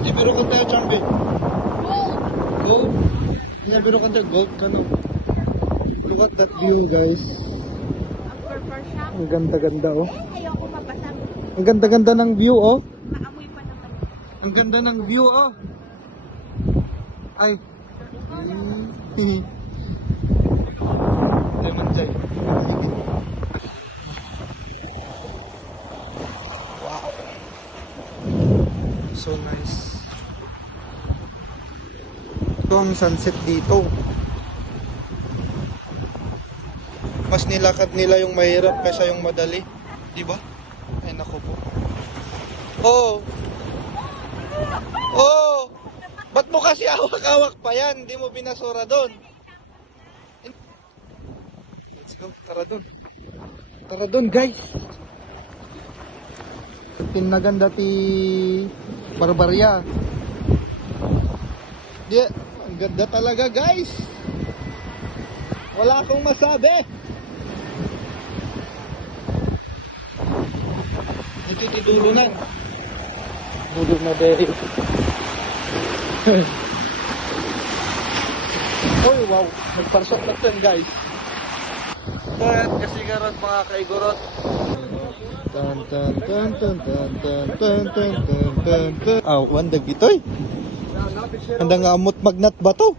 Ate, pero kan tayo, Chambi. Gold. Gold? Yeah, pero kan tayo, gold ka no. Look at that view, guys. Purple siya. Ang ganda-ganda, oh. Ayoko mabasag. Ang ganda-ganda ng view, oh. Maamoy pa naman. Ang ganda ng view, oh. Ay. Lemon Jay. Wow. So nice. Ito ang sunset dito. Mas nilakad nila yung mahirap kaysa yung madali. Di ba? Ay nako po. Oh. Oh. Ba't mo kasi awak-awak pa yan? Hindi mo binasura doon. Let's go. Tara doon. Tara doon, guys. Tinaganda ti Barbaria. Yeah, ang ganda talaga, guys. Wala akong masabi. Ito na. Dulo na dahil. Oy, wow. Nagparsok na yan, guys. At kasi garot mga kaigorot. Tan tan tan tan tan tan tan tan tan tan tan. Aw, wandag bitoy. Handang amot magnat ba to?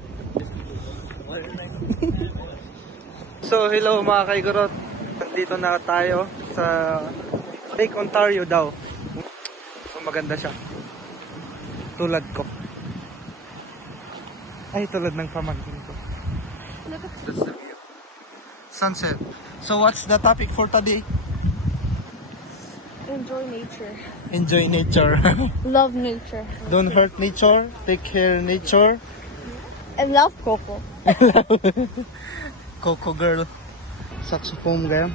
So, hello mga kaigorot. Nandito na tayo sa Lake Ontario daw. So, maganda siya. Tulad ko. Ay, tulad ng pamangkin ko. That's the view. Sunset. So, what's the topic for today? Enjoy nature. Enjoy nature. Love nature. Don't hurt nature. Take care nature. And love Coco. Coco girl. Saxophone, gaya.